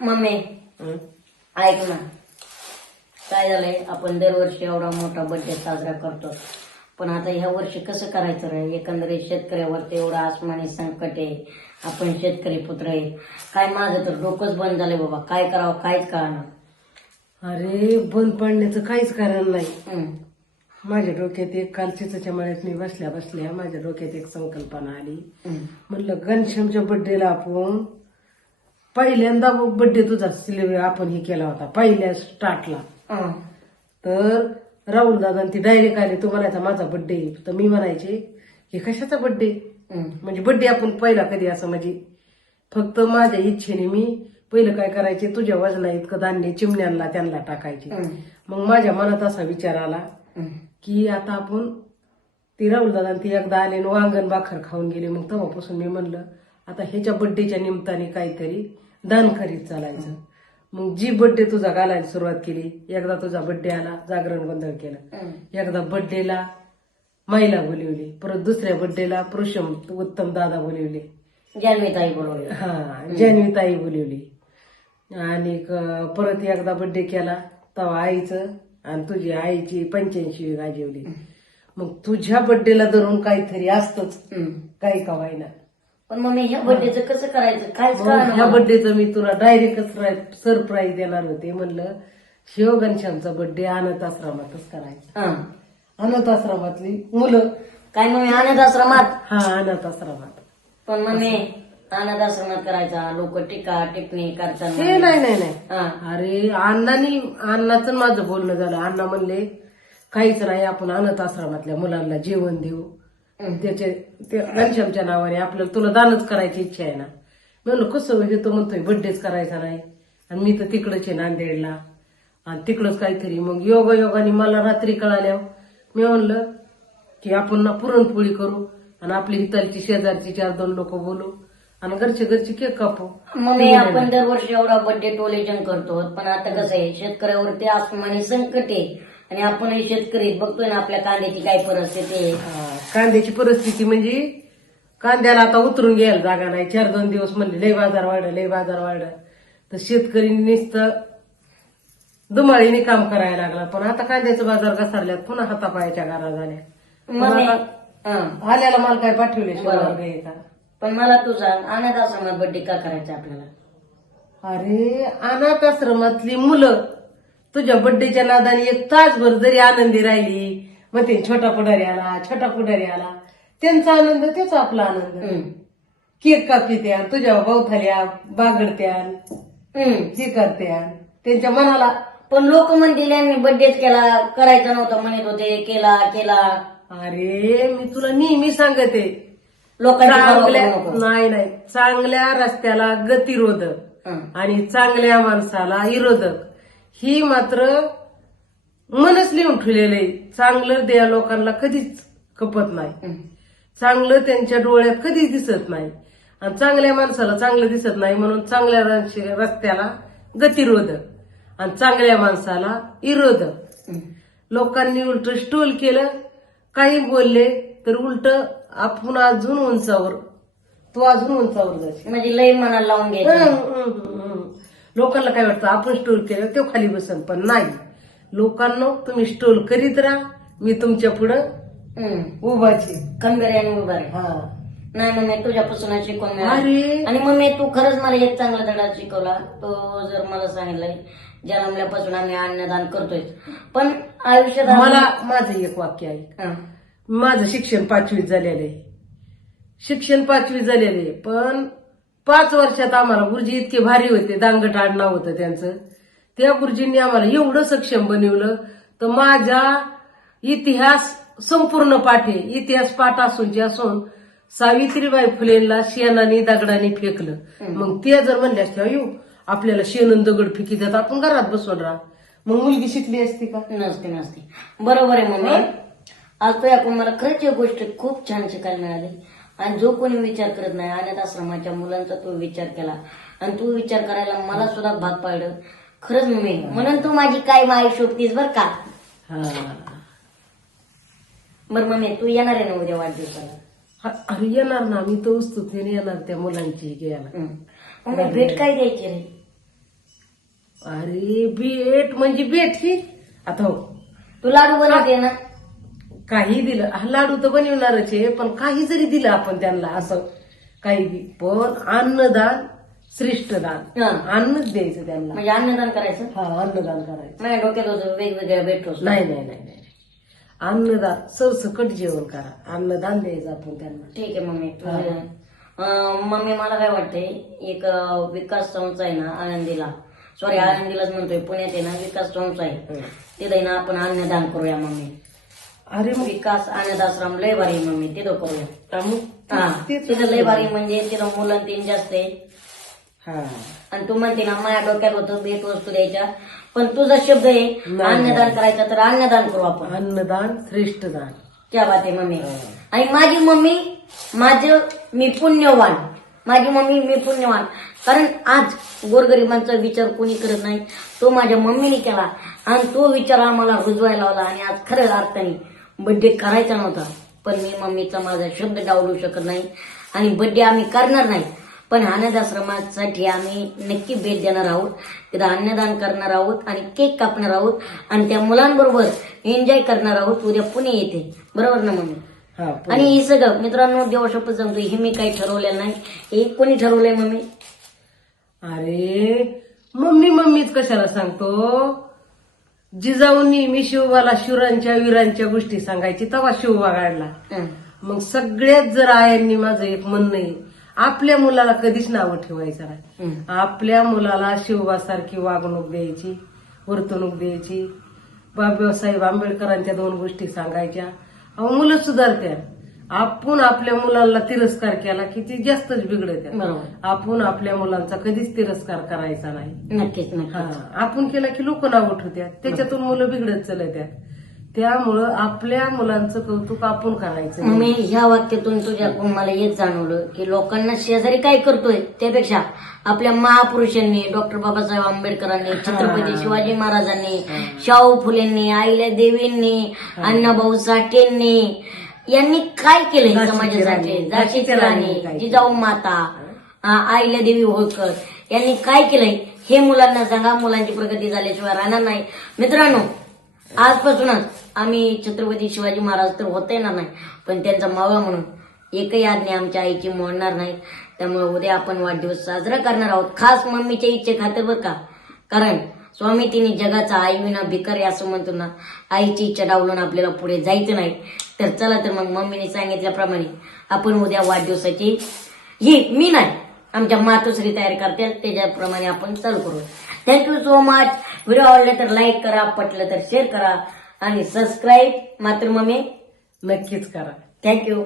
Mummy? ऐक ना. काय झालंय? आपण दरवर्षी एवढा मोठा बर्थडे साजरा करतो. पण आता ह्या वर्षी कसं करायचं रे? एकंदरीत शेतकऱ्यावरती एवढं आसमानी संकट आहे. आपण शेतकरी पुत्र आहे. काय माझं तर डोकंच बंद झालंय बाबा. काय करावं काहीच कळणार अरे बंद पडण्याचं काहीच कारण नाही. माझ्या डोक्यात एक काल चिचाच्या मळ्यात मी बसल्या बसल्या माझ्या डोक्यात एक संकल्पना आली. म्हणलं घनश्यामच्या बर्थडेला आपण पहिल्यांदा बर्थडे तुझा सेलिब्रेट आपण हे केला होता पहिल्या स्टार्टला तर राहुल दादा ती डायरेक्ट आले तू म्हणायचा माझा बर्थडे तर मी म्हणायचे हे कशाचा बर्थडे म्हणजे बर्थडे आपण पहिला कधी? असं म्हणजे. फक्त माझ्या इच्छेने मी पहिलं काय करायचे तुझ्या वजना इतकं धान्य चिमण्यांना त्यांना टाकायचे. मग माझ्या मनात असा विचार आला की आता आपण ती राहुल दादा ती एकदा आले आणि वांगण बाखर खाऊन गेले. मग तेव्हापासून मी म्हणलं आता ह्याच्या बड्डेच्या निमित्ताने काहीतरी दान करीत चालायचं. मग जी बड्डे तुझा घालायला सुरुवात केली एकदा तुझा बड्डे आला जागरण गोंधळ केला. एकदा बड्डेला महिला बोलवली परत दुसऱ्या बड्डेला पुरुषम उत्तम दादा बोलवले. जान्हवी ताई बोलवली. हा जान्हवी ताई बोलवली. आणि परत एकदा बड्डे केला तेव्हा आईचं आणि तुझी आईची पंच्याऐंशी गाजवली. मग तुझ्या बड्डेला धरून काहीतरी असतच. काही का पण मम्मी ह्या बर्थडेचं कसं करायचं? काहीच मग ह्या कळणार बड्डेचं मी तुला डायरेक्टच सरप्राईज देणार होते. म्हणलं शिव घनश्यामचा बड्डे अनाथ आश्रमातच करायचा. अनाथ आश्रमातली मुलं. काय मम्मी अनाथ आश्रमात? हा अनाथ आश्रमात. पण मम्मी अनाथ आश्रमात करायचा. लोक टीका टिप्पणी हे नाही नाही नाही. हा. अरे अण्णानी अण्णाचं माझं बोलणं झालं. अण्णा म्हणले काहीच नाही आपण अनाथ आश्रमातल्या मुलांना जेवण देऊ. त्याचे ते घनश्यामच्या नावाने आपल्याला तुला दानच करायची इच्छा आहे ना. मी म्हणलं कसं? म्हणजे तो म्हणतोय बड्डेच करायचा नाही. आणि मी तर तिकडच आहे नांदेडला. आणि तिकडच काहीतरी. मग योगा योगाने मला रात्री कळाल्या. मी म्हणलं की आपण ना पुरणपोळी करू आणि आपली हितालची शेजारची चार दोन लोक बोलू आणि घरचे घरचे केक कापू. मम्मी आपण दरवर्षी एवढा बर्थडे टोलेजन करतो. पण आता कसं आहे शेतकऱ्यावरती आसमानी संकट आहे. आणि आपणही शेतकरी बघतोय ना आपल्या कांद्याची काय परिस्थिती आहे. हा, कांद्याची परिस्थिती म्हणजे कांद्याला आता उतरून घ्यायला जागा नाही. चार दोन दिवस म्हणले लय बाजार वाढ लय बाजार वाढ तर शेतकरी नुसतं दुमाळीने काम करायला लागला. पण आता कांद्याचा बाजार घसरल्यात पुन्हा हातापायाच्या गारा झाल्या. हा. आल्याला माल काय पाठवले. का पण मला तू सांग अनाथ आश्रमात बर्थडे का करायचा आपल्याला? अरे अनाथ आश्रमातली मुलं तुझ्या बड्डेच्या नादाने एक तासभर जरी आनंदी राहिली मग ते छोटा पुढारी आला छोटा पुढारी आला त्यांचा आनंद तेच आपला आनंद. केक कापित्या तुझ्या बावथाल्या बागडत्या. हे करत्या त्यांच्या मनाला पण लोक म्हणतील यांनी बर्थडेच केला करायचा नव्हता म्हणत होते केला केला अरे मी तुला नेहमी सांगते नको. नाही नाही चांगल्या रस्त्याला गतिरोधक. आणि चांगल्या माणसाला विरोधक ही मात्र मनच लिहून ठेवलेलं आहे. चांगलं त्या लोकांना कधीच खपत नाही. चांगलं त्यांच्या डोळ्यात कधीच दिसत नाही. आणि चांगल्या माणसाला चांगलं दिसत नाही म्हणून चांगल्या रस्ते- रस्त्याला गतिरोधक आणि चांगल्या माणसाला विरोधक हं. लोकांनी उलट स्टोल केलं काही बोलले तर उलट आपण अजून उंचावर तो अजून उंचावर जाशील म्हणजे लई मनाला लावून घ्यायचं. लोकांना काय वाटतं आपण स्टोल केलं तो खाली बसन. पण नाही. लोकांना तुम्ही स्टोल करीत राहा. मी तुमच्या पुढं. उभाची. खंबेऱ्याने उभा रे हा. नाही मम्मी तुझ्यापासून शिकवून मिळालं अरे. आणि मम्मी तू खरंच मला एक चांगला धडा शिकवला. तो जर मला सांगितलंय जन्मल्यापासून आम्ही अन्नदान करतोय. पण आयुष्यात मला माझं एक वाक्य आहे. माझं शिक्षण पाचवीत झालेलं आहे. शिक्षण पाचवीत झालेलं आहे. पण पाच वर्षात आम्हाला गुरुजी इतके भारी होते. दांगट आडनाव होतं त्यांचं. त्या गुरुजींनी आम्हाला एवढं सक्षम बनवलं. तर माझा इतिहास संपूर्ण पाठ आहे इतिहास पाठ असून जे असून सावित्रीबाई फुलेंना शेणाने दगडाने फेकलं. मग ते जर म्हणले असते अयो आपल्याला शेण दगड फेकी देतात आपण घरात बसून राहा. मग मुलगी शिकली असती का? नसते नसते. बरोबर आहे मम्मी. आज तो याकडून मला खरंच एक गोष्ट खूप छान शिकायला मिळाली. आणि जो कोणी विचार करत नाही अनाथ आश्रमाच्या मुलांचा तो विचार केला. आणि तू विचार करायला मला सुद्धा भाग पाडलं. खरंच मम्मी म्हणून. तू माझी काय माय शोधतीस बर का? हा. बरं मम्मी तू येणार आहे ना उद्या वाढदिवसाला? हा- अरे येणार ना. मी तर उत्सुकतेने येणार त्या मुलांची घ्यायला. हं. मम्मी भेट काय द्यायची रे? अरे बेट म्हणजे बेट ही. आता हो. तू लाडू बनवते ना? काही दिलं. हा लाडू तर बनवणारच आहे पण काही जरी दिलं आपण त्यांना असं. काही बी. पण अन्नदान श्रेष्ठ दान हा. अन्नच द्यायचं त्यांना. म्हणजे अन्नदान करायचं? हा अन्नदान करायचं. माझ्या डोक्यात होतं वेगवेगळ्या भेटतो नाही नाही नाही नाही. अन्नदान सरसकट जेवण करा. अन्नदान द्यायचं आपण त्यांना. ठीक आहे मम्मी. अं, मम्मी मला काय वाटतंय एक अं, विकास संस्था आहे ना आनंदीला सॉरी आनंदीलाच म्हणतोय पुण्यात आहे ना विकास संस्था आहे. तिथे ना आपण अन्नदान करूया मम्मी. अरे मग विकास अनाथाश्रम लय भारी आहे मम्मी. तिथं करूया. हा, मग तेच- तिथं लय भारी म्हणजे तिथं मुलं तीन जास्त आहे. आणि तू म्हणते ना माझ्या डोक्यात होतं भेट वस्तू द्यायच्या. पण तुझा शब्द आहे. अन्नदान करायचं तर अन्नदान करू आपण. अन्नदान श्रेष्ठ दान क्या बात आहे मम्मी. आणि माझी मम्मी माझं मी पुण्यवान. माझी मम्मी मी पुण्यवान. कारण आज गोरगरिबांचा विचार कोणी करत नाही. तो माझ्या मम्मीने केला. आणि तो विचार आम्हाला रुजवायला लावला. आणि आज खऱ्या अर्थाने बड्डे करायचा नव्हता. पण मी मम्मीचा माझा शब्द डावलू शकत नाही. आणि बड्डे आम्ही करणार नाही. पण अनाथाश्रमासाठी आम्ही नक्की भेट देणार आहोत. तिथं अन्नदान करणार आहोत आणि केक कापणार आहोत आणि त्या मुलांबरोबर एन्जॉय करणार आहोत. उद्या पुणे येते. बरोबर ना मम्मी? हा आणि हे सगळं मित्रांनो देवशपथ सांगतो हे मी काही ठरवलेलं नाही. हे कोणी ठरवलंय मम्मी? अरे मम्मी मम्मीच कशाला सांगतो? जिजाऊंनी मी शिवबाला शिवरांच्या वीरांच्या गोष्टी सांगायची तेव्हा शिवबा काढला. मग सगळ्यात जर आयांनी माझं एक म्हणणं आहे आपल्या मुलाला कधीच नावं ठेवायचं नाही. आपल्या मुलाला शिवबासारखी वागणूक द्यायची वर्तणूक द्यायची. बाबासाहेब आंबेडकरांच्या दोन गोष्टी सांगायच्या. अहो मुलं सुधारत्या. आपण आपल्या मुलांना तिरस्कार केला की ती जास्तच बिघडत बरोबर. आपण आपल्या मुलांचा कधीच तिरस्कार करायचा नाही. नक्कीच नक्की हा आपण केला की लोक नाव उठवत्यात त्याच्यातून मुलं बिघडत चालत्यात. त्यामुळं आपल्या मुलांचं कौतुक आपण करायचं मम्मी ह्या वाक्यातून तुझ्या मला एक जाणवलं की लोकांना शेजारी काय करतोय त्यापेक्षा आपल्या महापुरुषांनी डॉक्टर बाबासाहेब आंबेडकरांनी छत्रपती शिवाजी महाराजांनी शाहू फुलेंनी आईल्या देवींनी अण्णाभाऊ साठेंनी यांनी काय केलंय समाजासाठी? झाशीची राणी जिजाऊ माता आ, आईल्या देवी होळकर यांनी काय केलंय? हे मुलांना सांगा मुलांची प्रगती झाल्याशिवाय राहणार नाही. मित्रांनो आजपासूनच आम्ही छत्रपती शिवाजी महाराज तर होता येणार नाही पण त्यांचा मावा म्हणून एकही आज्ञा आमच्या आईची मोडणार नाही. त्यामुळे उद्या आपण वाढदिवस साजरा करणार आहोत खास मम्मीच्या इच्छे खातर बरं का? कारण स्वामी तिने जगाचा आई विना भिकारी असं म्हणतो ना आईची इच्छा डावलून आपल्याला पुढे जायचं नाही. तर चला तर मग मम्मीने सांगितल्याप्रमाणे आपण उद्या वाढदिवसाची ही मी नाही आमच्या मातोश्री तयार करते त्याच्याप्रमाणे आपण चालू करू थँक्यू सो मच व्हिडिओ आवडला तर लाईक करा पटलं तर शेअर करा आणि सबस्क्राईब मातृममे नक्कीच करा. थँक्यू